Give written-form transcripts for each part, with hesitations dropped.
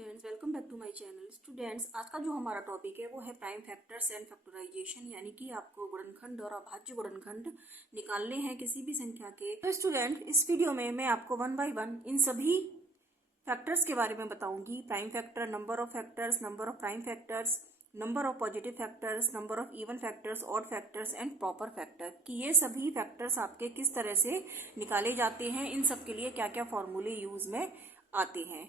Students, welcome back to my channel. Students, आज का जो हमारा टॉपिक है वो है प्राइम फैक्टर्स एंड फैक्टराइजेशन, यानी कि आपको गुणनखंड और अभाज्य गुणनखंड निकालने हैं किसी भी संख्या के। तो स्टूडेंट, इस वीडियो में मैं आपको वन बाय वन इन सभी फैक्टर्स के बारे में बताऊंगी। Prime factor, number of factors, number of prime factors, number of positive factors, number of even factors, odd factors and proper factor, कि ये सभी फैक्टर्स आपके किस तरह से निकाले जाते हैं, इन सब के लिए क्या क्या फॉर्मूले यूज में आते हैं।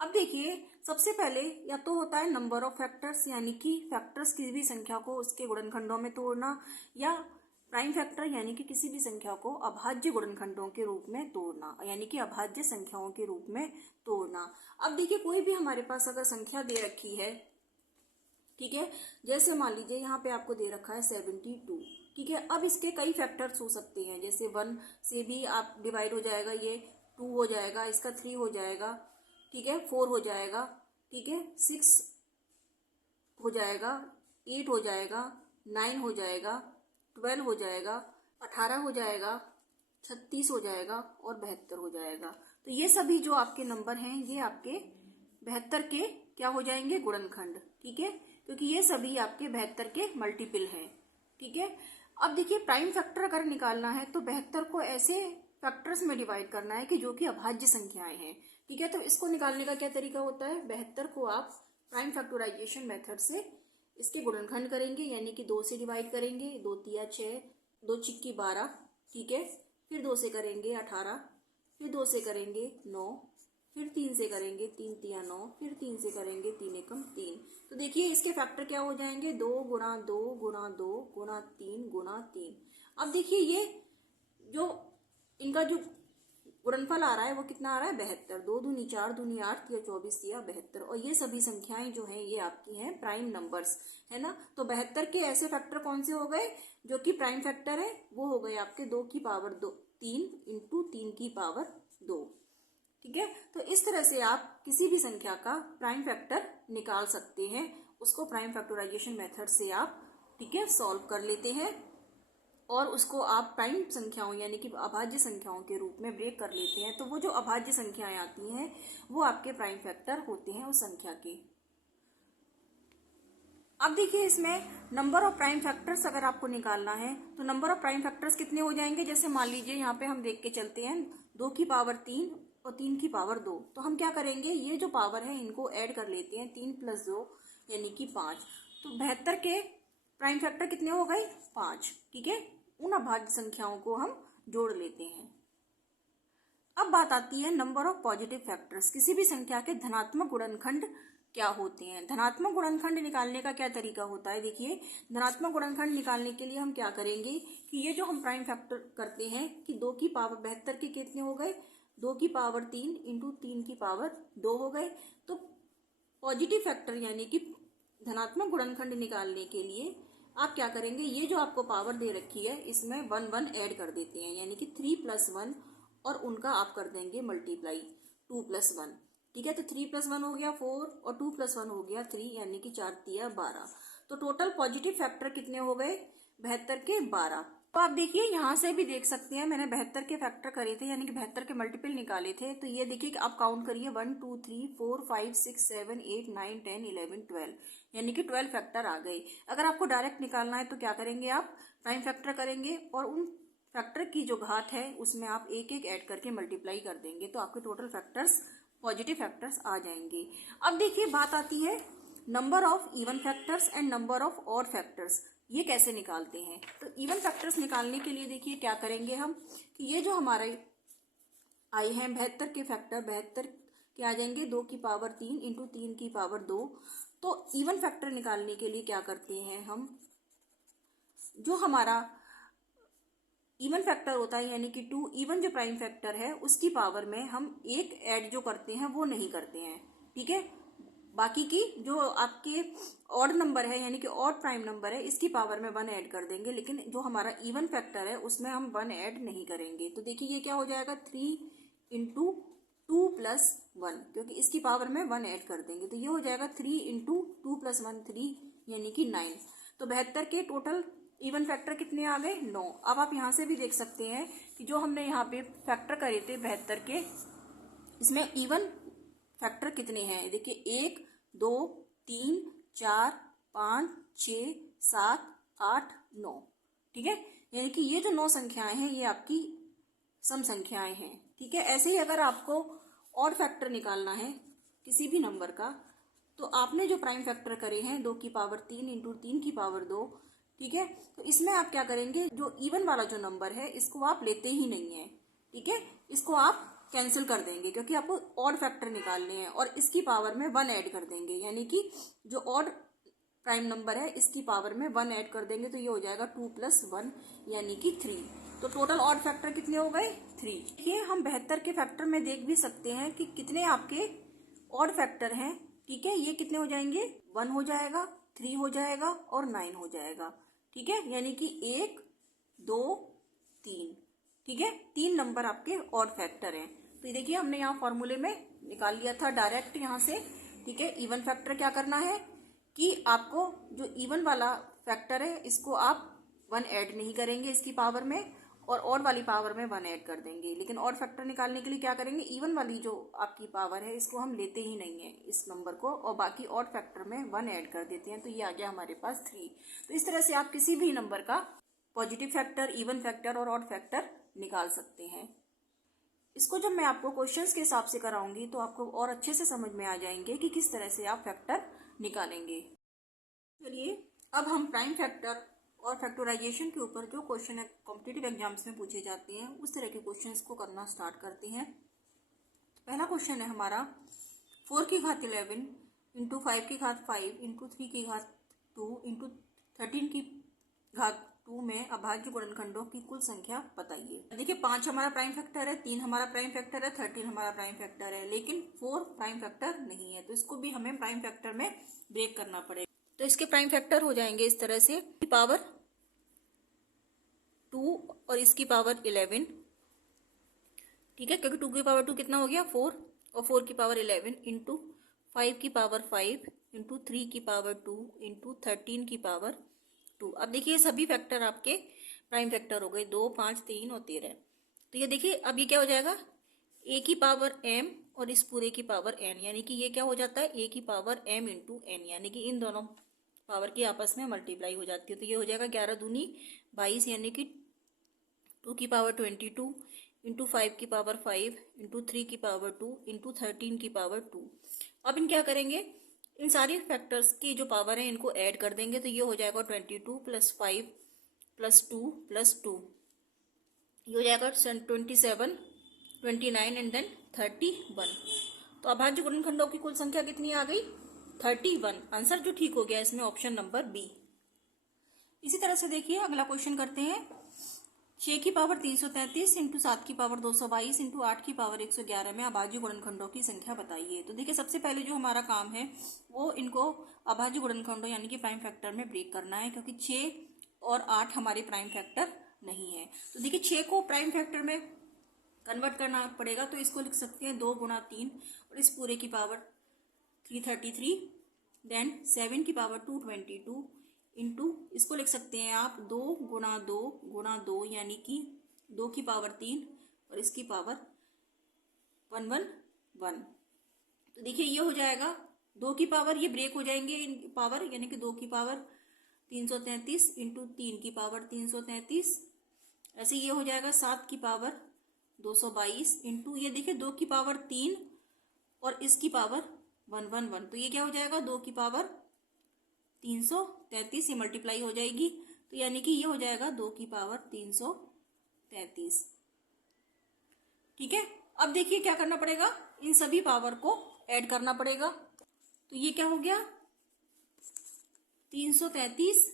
अब देखिए, सबसे पहले या तो होता है नंबर ऑफ फैक्टर्स, यानी कि फैक्टर्स किसी भी संख्या को उसके गुणनखंडों में तोड़ना, या प्राइम फैक्टर यानी कि किसी भी संख्या को अभाज्य गुणनखंडों के रूप में तोड़ना, यानी कि अभाज्य संख्याओं के रूप में तोड़ना। अब देखिए, कोई भी हमारे पास अगर संख्या दे रखी है, ठीक है, जैसे मान लीजिए यहाँ पे आपको दे रखा है 72, ठीक है। अब इसके कई फैक्टर्स हो सकते हैं, जैसे 1 से भी आप डिवाइड हो जाएगा, ये 2 हो जाएगा, इसका 3 हो जाएगा, ठीक है, 4 हो जाएगा, ठीक है, 6 हो जाएगा, 8 हो जाएगा, 9 हो जाएगा, 12 हो जाएगा, 18 हो जाएगा, 36 हो जाएगा और 72 हो जाएगा। तो ये सभी जो आपके नंबर हैं ये आपके 72 के क्या हो जाएंगे, गुणनखंड, ठीक है, क्योंकि ये सभी आपके 72 के मल्टीपल हैं, ठीक है। अब देखिए, प्राइम फैक्टर अगर निकालना है तो 72 को ऐसे फैक्टर्स में डिवाइड करना है कि जो कि अभाज्य संख्याएं हैं, ठीक है। तो इसको निकालने का क्या तरीका होता है, 72 को आप प्राइम फैक्टराइजेशन मेथड से इसके गुणनखंड करेंगे, यानी कि 2 से डिवाइड करेंगे, 2 तिया 6, 2 चिक्की 12, ठीक है, फिर 2 से करेंगे 18, फिर 2 से करेंगे 9, फिर 3 से करेंगे 3 तिया 9, फिर 3 से करेंगे 3 एकम 3। तो देखिए, इसके फैक्टर क्या हो जाएंगे, 2 गुणा 2 गुणा 2 गुणा 3 गुणा 3। अब देखिए, ये जो इनका जो गुणनफल आ रहा है वो कितना आ रहा है, 72। 2 दूनी 4, दूनी 8, या 24 या 72। और ये सभी संख्याएं जो हैं ये आपकी हैं प्राइम नंबर्स, है ना। तो 72 के ऐसे फैक्टर कौन से हो गए जो कि प्राइम फैक्टर है, वो हो गए आपके 2 की पावर 2 3 इंटू 3 की पावर 2, ठीक है। तो इस तरह से आप किसी भी संख्या का प्राइम फैक्टर निकाल सकते हैं, उसको प्राइम फैक्टराइजेशन मेथड से आप, ठीक है, सॉल्व कर लेते हैं और उसको आप प्राइम संख्याओं यानी कि अभाज्य संख्याओं के रूप में ब्रेक कर लेते हैं। तो वो जो अभाज्य संख्याएं आती हैं वो आपके प्राइम फैक्टर होते हैं उस संख्या के। अब देखिए, इसमें नंबर ऑफ प्राइम फैक्टर्स अगर आपको निकालना है तो नंबर ऑफ प्राइम फैक्टर्स कितने हो जाएंगे, जैसे मान लीजिए यहाँ पे हम देख के चलते हैं 2 की पावर 3 और 3 की पावर 2। तो हम क्या करेंगे, ये जो पावर है इनको ऐड कर लेते हैं, 3 + 2 यानी कि 5। तो 72 के प्राइम फैक्टर कितने हो गए, 5, ठीक है। उन अभाज्य संख्याओं को हम जोड़ लेते हैं। अब बात आती है नंबर ऑफ पॉजिटिव फैक्टर्स, किसी भी संख्या के धनात्मक गुणनखंड क्या होते हैं। धनात्मक गुणनखंड निकालने का क्या तरीका होता है, देखिए, धनात्मक गुणनखंड निकालने के लिए हम क्या करेंगे कि ये जो हम प्राइम फैक्टर करते हैं कि 2 की पावर 72 के कितने हो गए, 2 की पावर 3 इंटू 3 की पावर 2 हो गए। तो पॉजिटिव फैक्टर यानी कि धनात्मक गुणनखंड निकालने के लिए आप क्या करेंगे, ये जो आपको पावर दे रखी है इसमें 1 1 ऐड कर देते हैं, यानी कि 3 + 1 और उनका आप कर देंगे मल्टीप्लाई 2 + 1, ठीक है। तो 3 + 1 हो गया 4 और 2 + 1 हो गया 3, यानी कि 4 तिया 12। तो टोटल पॉजिटिव फैक्टर कितने हो गए, 72 के 12। तो आप देखिए, यहां से भी देख सकते हैं, मैंने 72 के फैक्टर करे थे, यानी कि 72 के मल्टीपल निकाले थे। तो ये देखिए कि आप काउंट करिए, 1 2 3 4 5 6 7 8 9 10 11 12, यानी कि 12 फैक्टर आ गए। अगर आपको डायरेक्ट निकालना है तो क्या करेंगे, आप प्राइम फैक्टर करेंगे और उन फैक्टर की जो घात है उसमें आप एक एक ऐड करके मल्टीप्लाई कर देंगे, तो आपके टोटल फैक्टर्स पॉजिटिव फैक्टर्स आ जाएंगे। अब देखिए, बात आती है number of even factors and number of odd factors, ये कैसे निकालते हैं। तो इवन फैक्टर्स निकालने के लिए देखिए क्या करेंगे हम, कि ये जो हमारे आए हैं 72 के फैक्टर, 72 के आ जाएंगे 2 की पावर 3 इंटू 3 की पावर 2। तो इवन फैक्टर निकालने के लिए क्या करते हैं हम, जो हमारा इवन फैक्टर होता है यानी कि 2 इवन जो प्राइम फैक्टर है उसकी पावर में हम एक ऐड जो करते हैं वो नहीं करते हैं, ठीक है। बाकी की जो आपके ऑड नंबर है यानी कि ऑड प्राइम नंबर है इसकी पावर में 1 ऐड कर देंगे, लेकिन जो हमारा इवन फैक्टर है उसमें हम 1 ऐड नहीं करेंगे। तो देखिए, ये क्या हो जाएगा, 3 इंटू 2 + 1, क्योंकि इसकी पावर में 1 ऐड कर देंगे। तो ये हो जाएगा 3 इंटू 2 + 1 3, यानी कि 9। तो 72 के टोटल इवन फैक्टर कितने आ गए, 9। अब आप यहां से भी देख सकते हैं कि जो हमने यहाँ पे फैक्टर करे थे 72 के, इसमें इवन फैक्टर कितने हैं। देखिए 1, 2, 3, 4, 5, 6, 7, 8, 9। ठीक है, यानी कि ये जो 9 संख्याएं हैं ये आपकी सम संख्याएं हैं। ठीक है, ऐसे ही अगर आपको ऑड फैक्टर निकालना है किसी भी नंबर का, तो आपने जो प्राइम फैक्टर करे हैं 2 की पावर 3 इंटू 3 की पावर 2, ठीक है, तो इसमें आप क्या करेंगे, जो इवन वाला जो नंबर है इसको आप लेते ही नहीं है। ठीक है, इसको आप कैंसिल कर देंगे क्योंकि आपको ऑड फैक्टर निकालने हैं, और इसकी पावर में 1 ऐड कर देंगे, यानी कि जो ऑड प्राइम नंबर है इसकी पावर में 1 ऐड कर देंगे, तो ये हो जाएगा 2 + 1 यानी कि 3। तो टोटल ऑड फैक्टर कितने हो गए, 3। देखिए हम 72 के फैक्टर में देख भी सकते हैं कि कितने आपके ऑड फैक्टर हैं। ठीक है, ये कितने हो जाएंगे, 1 हो जाएगा, 3 हो जाएगा और 9 हो जाएगा। ठीक है, यानी कि 1, 2, 3। ठीक है, 3 नंबर आपके ऑड फैक्टर हैं। तो ये देखिए हमने यहाँ फॉर्मूले में निकाल लिया था डायरेक्ट यहाँ से। ठीक है, इवन फैक्टर क्या करना है कि आपको जो इवन वाला फैक्टर है इसको आप 1 ऐड नहीं करेंगे इसकी पावर में, और ऑड वाली पावर में 1 ऐड कर देंगे। लेकिन ऑड फैक्टर निकालने के लिए क्या करेंगे, इवन वाली जो आपकी पावर है इसको हम लेते ही नहीं है इस नंबर को, और बाकी ऑड फैक्टर में 1 ऐड कर देते हैं, तो ये आ गया हमारे पास 3। तो इस तरह से आप किसी भी नंबर का पॉजिटिव फैक्टर, इवन फैक्टर और ऑड फैक्टर निकाल सकते हैं। इसको जब मैं आपको क्वेश्चंस के हिसाब से कराऊंगी तो आपको और अच्छे से समझ में आ जाएंगे कि किस तरह से आप फैक्टर निकालेंगे। चलिए अब हम प्राइम फैक्टर और फैक्टराइजेशन के ऊपर जो क्वेश्चन है कॉम्पिटिटिव एग्जाम्स में पूछे जाते हैं उस तरह के क्वेश्चंस को करना स्टार्ट करते हैं। पहला क्वेश्चन है हमारा 4 की घात 11 इंटू 5 की घात 5 इंटू 3 की घात 2 इंटू 13 की घात 2 में अभाज्य गुणनखंडों की कुल संख्या बताइए। देखिए 5 हमारा प्राइम फैक्टर है, 3 हमारा प्राइम फैक्टर है, 13 हमारा प्राइम फैक्टर है, लेकिन 4 प्राइम फैक्टर नहीं है, तो इसको भी हमें प्राइम फैक्टर में ब्रेक करना पड़ेगा। तो इसके प्राइम फैक्टर हो जाएंगे इस तरह से, पावर 2 और इसकी पावर 11। ठीक है, क्योंकि 2 की पावर 2 कितना हो गया 4, और 4 की पावर 11 इंटू 5 की पावर 5 इंटू 3 की पावर 2 इंटू 13 की पावर 2। अब देखिए सभी फैक्टर आपके प्राइम फैक्टर हो गए, 2, 5, 3 और 13। तो ये देखिए अब ये क्या हो जाएगा, a की पावर m और इस पूरे की पावर n, यानी कि ये क्या हो जाता है a की पावर m इंटू n, यानी कि इन दोनों पावर की आपस में मल्टीप्लाई हो जाती है। तो ये हो जाएगा 11 दूनी 22, यानी कि 2 की पावर 22 इंटू 5 की पावर 5 इंटू 3 की पावर 2 इंटू 13 की पावर 2। अब इन क्या करेंगे, इन सारी फैक्टर्स की जो पावर है इनको ऐड कर देंगे, तो ये हो जाएगा 22 + 5 + 2 + 2, ये हो जाएगा 27, 29 एंड देन 31। तो अभाज्य गुणनखंडों की कुल संख्या कितनी आ गई, 31। आंसर जो ठीक हो गया इसमें ऑप्शन नंबर बी। इसी तरह से देखिए अगला क्वेश्चन करते हैं, 6 की पावर 333 इंटू 7 की पावर 222 इंटू 8 की पावर 111 में अभाज्य गुणनखंडों की संख्या बताइए। तो देखिए सबसे पहले जो हमारा काम है वो इनको अभाज्य गुणनखंडों यानी कि प्राइम फैक्टर में ब्रेक करना है, क्योंकि 6 और 8 हमारे प्राइम फैक्टर नहीं है। तो देखिए 6 को प्राइम फैक्टर में कन्वर्ट करना पड़ेगा, तो इसको लिख सकते हैं 2 × 3 और इस पूरे की पावर 333, देन 7 की पावर 222 इंटू इसको लिख सकते हैं आप 2 × 2 × 2, यानी कि 2 की पावर 3 और इसकी पावर 111। तो देखिए ये हो जाएगा 2 की पावर, ये ब्रेक हो जाएंगे इन पावर, यानी कि 2 की पावर 333 इंटू 3 की पावर 333। ऐसे ये हो जाएगा 7 की पावर 222 इंटू ये देखिए 2 की पावर 3 और इसकी पावर 111। तो ये क्या हो जाएगा 2 की पावर 333, ये मल्टीप्लाई हो जाएगी, तो यानी कि ये हो जाएगा 2 की पावर 333। ठीक है, अब देखिए क्या करना पड़ेगा, इन सभी पावर को ऐड करना पड़ेगा। तो ये क्या हो गया 333,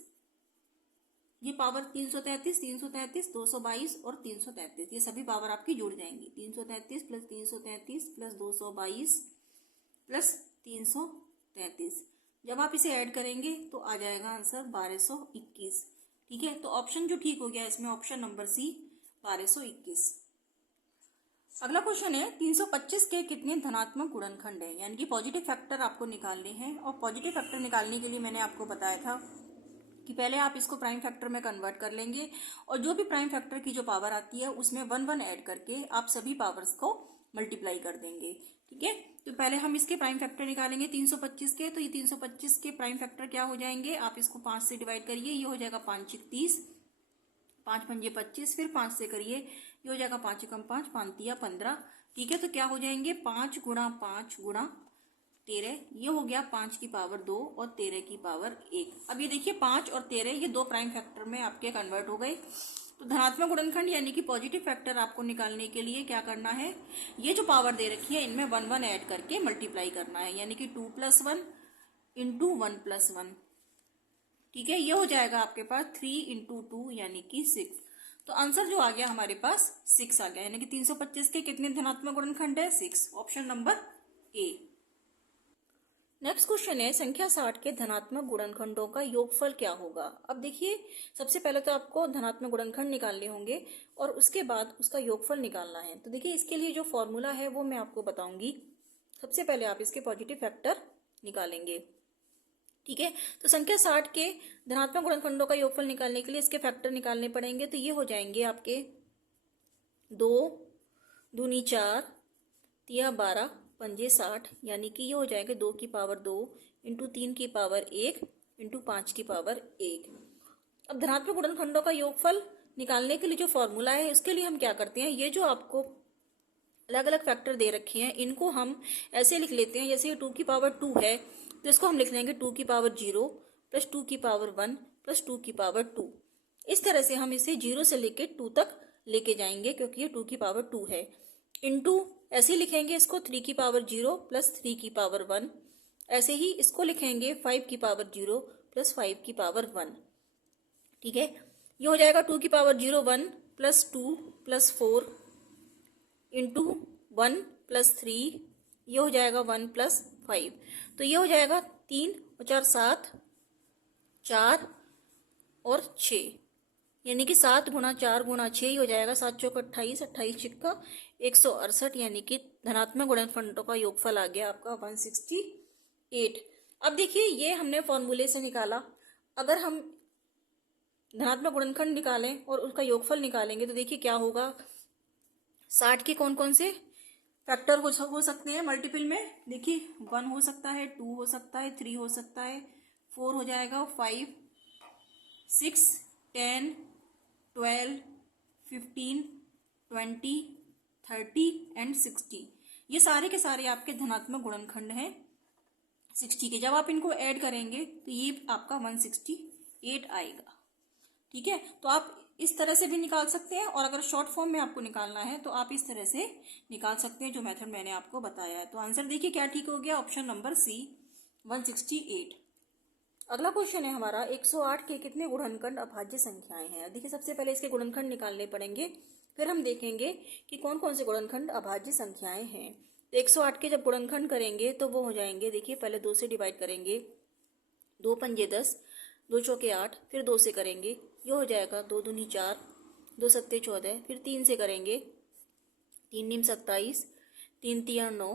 ये पावर 333, 333, 222 और 333, ये सभी पावर आपकी जुड़ जाएंगी। 333 + 333 + 222 + 333, जब आप इसे ऐड करेंगे तो आ जाएगा आंसर 1221। ठीक है, तो ऑप्शन जो ठीक हो गया इसमें ऑप्शन नंबर सी 1221। अगला क्वेश्चन है 325 के कितने धनात्मक गुणनखंड हैं, यानी कि पॉजिटिव फैक्टर आपको निकालने हैं। और पॉजिटिव फैक्टर निकालने के लिए मैंने आपको बताया था कि पहले आप इसको प्राइम फैक्टर में कन्वर्ट कर लेंगे, और जो भी प्राइम फैक्टर की जो पावर आती है उसमें 1 1 ऐड करके आप सभी पावर्स को मल्टीप्लाई कर देंगे। ठीक है, तो पहले हम इसके प्राइम फैक्टर निकालेंगे 325 के। तो ये 325 के प्राइम फैक्टर क्या हो जाएंगे, आप इसको 5 से डिवाइड करिए, ये हो जाएगा 5 30, 5 पंजे 25, फिर 5 से करिए, ये हो जाएगा 5 एकम 5, 5 तिया 15। ठीक है, तो क्या हो जाएंगे 5 गुणा 5 गुणा 13, ये हो गया 5 की पावर 2 और 13 की पावर 1। अब ये देखिए 5 और 13 ये दो प्राइम फैक्टर में आपके कन्वर्ट हो गए। तो धनात्मक गुणनखंड यानी कि पॉजिटिव फैक्टर आपको निकालने के लिए क्या करना है, ये जो पावर दे रखी है इनमें 1 1 ऐड करके मल्टीप्लाई करना है, यानी कि 2 + 1 इंटू 1 + 1। ठीक है, ये हो जाएगा आपके पास 3 इंटू 2 यानी कि 6। तो आंसर जो आ गया हमारे पास 6 आ गया, यानी कि 325 के कितने धनात्मक गुणनखंड है, 6, option number A. Next question है संख्या 60 के धनात्मक गुणनखंडों का योगफल क्या होगा। अब देखिए सबसे पहले तो आपको धनात्मक गुणनखंड निकालने होंगे और उसके बाद उसका योगफल निकालना है। तो देखिए इसके लिए जो फॉर्मूला है वो मैं आपको बताऊंगी। सबसे पहले आप इसके पॉजिटिव फैक्टर निकालेंगे। ठीक है, तो संख्या 60 के धनात्मक गुणनखंडों का योगफल निकालने के लिए इसके फैक्टर निकालने पड़ेंगे। तो ये हो जाएंगे आपके 2 दूनी 4 तिया 12 पंजे 60, यानी कि ये हो जाएगा 2 की पावर 2 इंटू 3 की पावर 1 इंटू 5 की पावर 1। अब धनात्मक गुणनखंडों का योगफल निकालने के लिए जो फॉर्मूला है उसके लिए हम क्या करते हैं, ये जो आपको अलग अलग फैक्टर दे रखे हैं इनको हम ऐसे लिख लेते हैं, जैसे ये 2 की पावर 2 है तो इसको हम लिख लेंगे 2 की पावर 0 प्लस 2 की पावर 1 प्लस 2 की पावर 2। इस तरह से हम इसे 0 से लेके 2 तक लेके जाएंगे क्योंकि ये 2 की पावर 2 है। इनटू ऐसे लिखेंगे इसको 3 की पावर 0 प्लस 3 की पावर 1। ऐसे ही इसको लिखेंगे 5 की पावर 0 प्लस 5 की पावर 1। ठीक है, ये हो जाएगा 2 की power 0 1 plus 2 plus 4 into 1 plus 3, ये हो जाएगा 1 प्लस 5। तो ये हो जाएगा 3 और 4 7, 4 और 6, यानी कि 7 गुणा 4 गुणा 6 हो जाएगा 7 चौक 28, 28 छिक्का 168, यानी कि धनात्मक गुणनखंडों का योगफल आ गया आपका 168। अब देखिए ये हमने फॉर्मूले से निकाला, अगर हम धनात्मक गुणनखंड निकालें और उसका योगफल निकालेंगे तो देखिए क्या होगा। 60 के कौन कौन से फैक्टर हो सकते हैं मल्टीपल में, देखिए 1 हो सकता है, 2 हो सकता है, 3 हो सकता है, 4 हो जाएगा, 5 6 10 12 15 20 30 एंड 60, ये सारे के सारे आपके धनात्मक गुणनखंड हैं 60 के। जब आप इनको ऐड करेंगे तो ये आपका 168 आएगा। ठीक है, तो आप इस तरह से भी निकाल सकते हैं और अगर शॉर्ट फॉर्म में आपको निकालना है तो आप इस तरह से निकाल सकते हैं जो मेथड मैंने आपको बताया है। तो आंसर देखिए क्या ठीक हो गया, ऑप्शन नंबर सी 168। अगला क्वेश्चन है हमारा 108 के कितने गुणनखंड अभाज्य संख्याएं हैं। देखिए सबसे पहले इसके गुणनखंड निकालने पड़ेंगे, फिर हम देखेंगे कि कौन कौन से गुणनखंड अभाज्य संख्याएं हैं। तो 108 के जब गुणनखंड करेंगे तो वो हो जाएंगे, देखिए पहले 2 से डिवाइड करेंगे, 2 पंजे 10, 2 चौके 8, फिर 2 से करेंगे, ये हो जाएगा 2 दूनी 4, 2 सत्ते 14, फिर 3 से करेंगे, 3 नीम 27, 3 तिया 9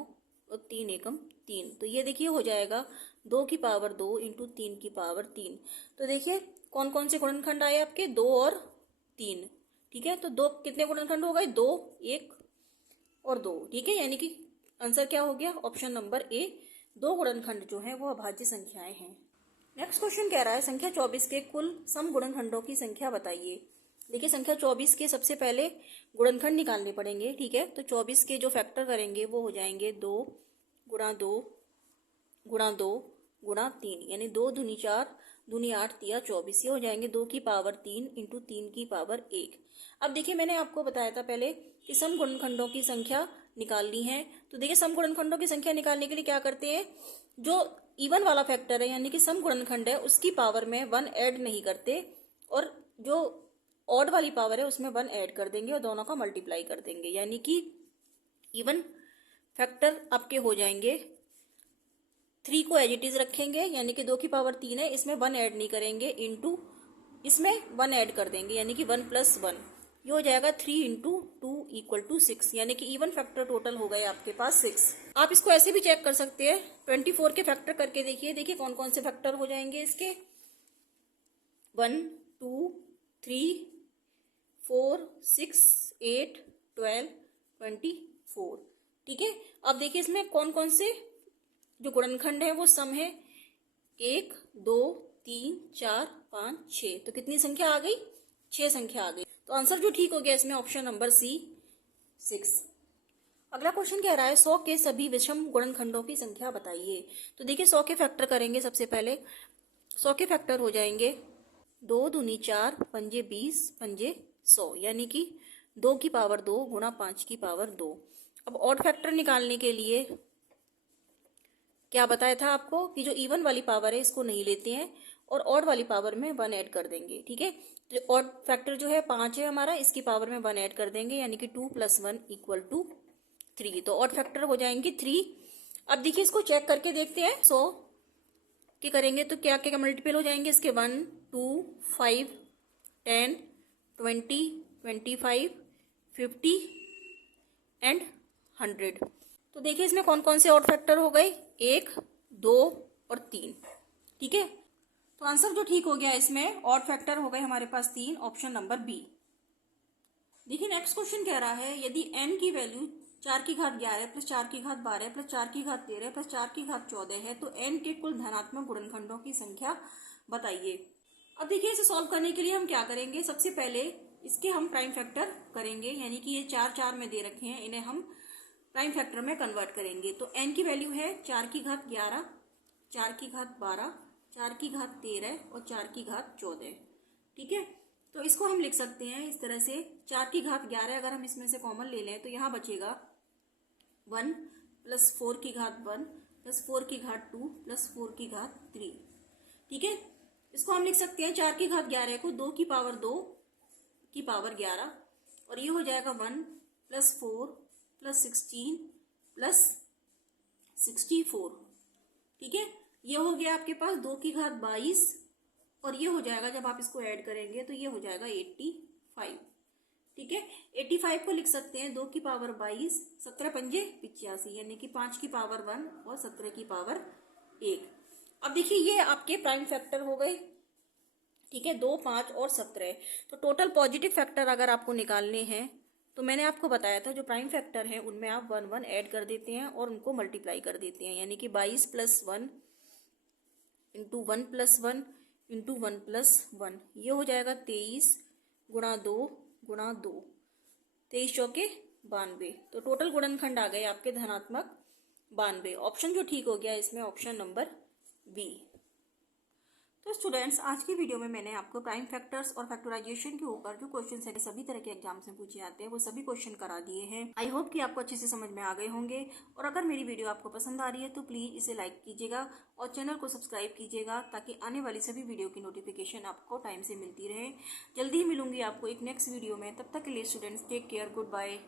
और 3 एकम 3। तो ये देखिए हो जाएगा 2 की पावर 2 इंटू 3 की पावर 3। तो देखिए कौन कौन से गुणनखंड आए आपके, 2 और 3। ठीक है, तो 2 कितने गुणनखंड हो गए, 2 1 और 2। ठीक है, यानी कि आंसर क्या हो गया, ऑप्शन नंबर ए, 2 गुणनखंड जो है वो अभाज्य संख्याएं हैं। नेक्स्ट क्वेश्चन कह रहा है संख्या 24 के कुल सम गुणनखंडों की संख्या बताइए। देखिए संख्या 24 के सबसे पहले गुणनखंड निकालने पड़ेंगे। ठीक है, तो 24 के जो फैक्टर करेंगे वो हो जाएंगे 2 गुणा 2 गुणा 2 गुणा 3, यानी 2 दूनी 4 दूनी 8 तिया 24, ये हो जाएंगे 2 की पावर 3 इंटू 3 की पावर 1। अब देखिए मैंने आपको बताया था पहले कि सम गुणनखंडों की संख्या निकालनी है। तो देखिए सम गुणनखंडों की संख्या निकालने के लिए क्या करते हैं, जो इवन वाला फैक्टर है यानी कि सम गुणनखंड है उसकी पावर में 1 ऐड नहीं करते और जो ऑड वाली पावर है उसमें 1 ऐड कर देंगे और दोनों का मल्टीप्लाई कर देंगे, यानी कि इवन फैक्टर आपके हो जाएंगे। 3 को एज इट इज रखेंगे, यानी कि 2 की पावर 3 है, इसमें 1 ऐड नहीं करेंगे, इंटू इसमें 1 ऐड कर देंगे, यानी कि 1 प्लस 1, ये हो जाएगा 3 इंटू 2 इक्वल टू 6, यानी कि इवन फैक्टर टोटल हो गए आपके पास 6। आप इसको ऐसे भी चेक कर सकते हैं, 24 के फैक्टर करके देखिए, देखिए कौन कौन से फैक्टर हो जाएंगे इसके, 1 2 3 4 6 8 12 24। ठीक है। अब देखिए इसमें कौन कौन से जो गुणनखंड है वो सम है, 1 2 3 4 5 6, तो कितनी संख्या आ गई, 6 संख्या आ गई। तो आंसर जो ठीक हो गया इसमें ऑप्शन नंबर सी 6। अगला क्वेश्चन कह रहा है 100 के सभी विषम गुणनखंडों की संख्या बताइए। तो देखिए 100 के फैक्टर करेंगे। सबसे पहले 100 के फैक्टर हो जाएंगे 2 दूनी 4 पंजे 20 पंजे 100, यानी कि 2 की पावर 2 गुणा 5 की पावर 2। अब ऑड फैक्टर निकालने के लिए क्या बताया था आपको कि जो इवन वाली पावर है इसको नहीं लेते हैं और ऑड वाली पावर में 1 ऐड कर देंगे। ठीक है, तो ऑड फैक्टर जो है 5 है हमारा, इसकी पावर में 1 ऐड कर देंगे, यानी कि 2 + 1 = 3। तो ऑड फैक्टर हो जाएंगे 3। अब देखिए इसको चेक करके देखते हैं। 100 के करेंगे तो क्या क्या मल्टीपल हो जाएंगे इसके, 1 2 5 10 20 25 50 एंड 100। तो देखिए इसमें कौन कौन से ऑड फैक्टर हो गए, 1 2 और 3। ठीक है, तो आंसर जो ठीक हो गया इसमें ऑड फैक्टर हो गए हमारे पास 3, ऑप्शन नंबर बी। देखिए नेक्स्ट क्वेश्चन कह रहा है यदि n की वैल्यू 4 की घात 11 + 4 की घात 12 + 4 की घात 13 + 4 की घात 14 है तो n के कुल धनात्मक गुणनखंडों की संख्या बताइए। अब देखिए इसे सॉल्व करने के लिए हम क्या करेंगे, सबसे पहले इसके हम प्राइम फैक्टर करेंगे, यानी कि ये 4 4 में दे रखे हैं, इन्हें हम प्राइम फैक्टर में कन्वर्ट करेंगे। तो n की वैल्यू है 4 की घात 11, 4 की घात 12, 4 की घात 13 और 4 की घात 14। ठीक है, तो इसको हम लिख सकते हैं इस तरह से, 4 की घात 11 अगर हम इसमें से कॉमन ले लें तो यहाँ बचेगा 1 + 4 की घात 1 + 4 की घात 2 + 4 की घात 3। ठीक है, इसको हम लिख सकते हैं 4 की घात 11 को 2 की पावर 2 की पावर 11, और ये हो जाएगा 1 + 4 + 16 + 64। ठीक है, ये हो गया आपके पास 2 की घात 22, और ये हो जाएगा जब आप इसको ऐड करेंगे तो ये हो जाएगा 85। ठीक है, 85 को लिख सकते हैं 2 की पावर 22, 17 पंजे 85, यानी कि 5 की पावर 1 और 17 की पावर 1। अब देखिए ये आपके प्राइम फैक्टर हो गए। ठीक है, 2 5 और 17। तो टोटल पॉजिटिव फैक्टर अगर आपको निकालने हैं तो मैंने आपको बताया था जो प्राइम फैक्टर है उनमें आप 1 1 ऐड कर देते हैं और उनको मल्टीप्लाई कर देते हैं, यानी कि 22 + 1 × 1 + 1 × 1 + 1, ये हो जाएगा 23 × 2 × 2, 23 चौके 92। तो टोटल गुणनखंड आ गए आपके धनात्मक 92। ऑप्शन जो ठीक हो गया इसमें ऑप्शन नंबर बी। तो स्टूडेंट्स आज की वीडियो में मैंने आपको प्राइम फैक्टर्स और फैक्टराइजेशन के ऊपर जो क्वेश्चन है सभी तरह के एग्जाम्स में पूछे जाते हैं वो सभी क्वेश्चन करा दिए हैं। आई होप कि आपको अच्छे से समझ में आ गए होंगे, और अगर मेरी वीडियो आपको पसंद आ रही है तो प्लीज इसे लाइक कीजिएगा और चैनल को सब्सक्राइब कीजिएगा ताकि आने वाली सभी वीडियो की नोटिफिकेशन आपको टाइम से मिलती रहे। जल्दी ही मिलूंगी आपको एक नेक्स्ट वीडियो में, तब तक के लिए students take care, good bye.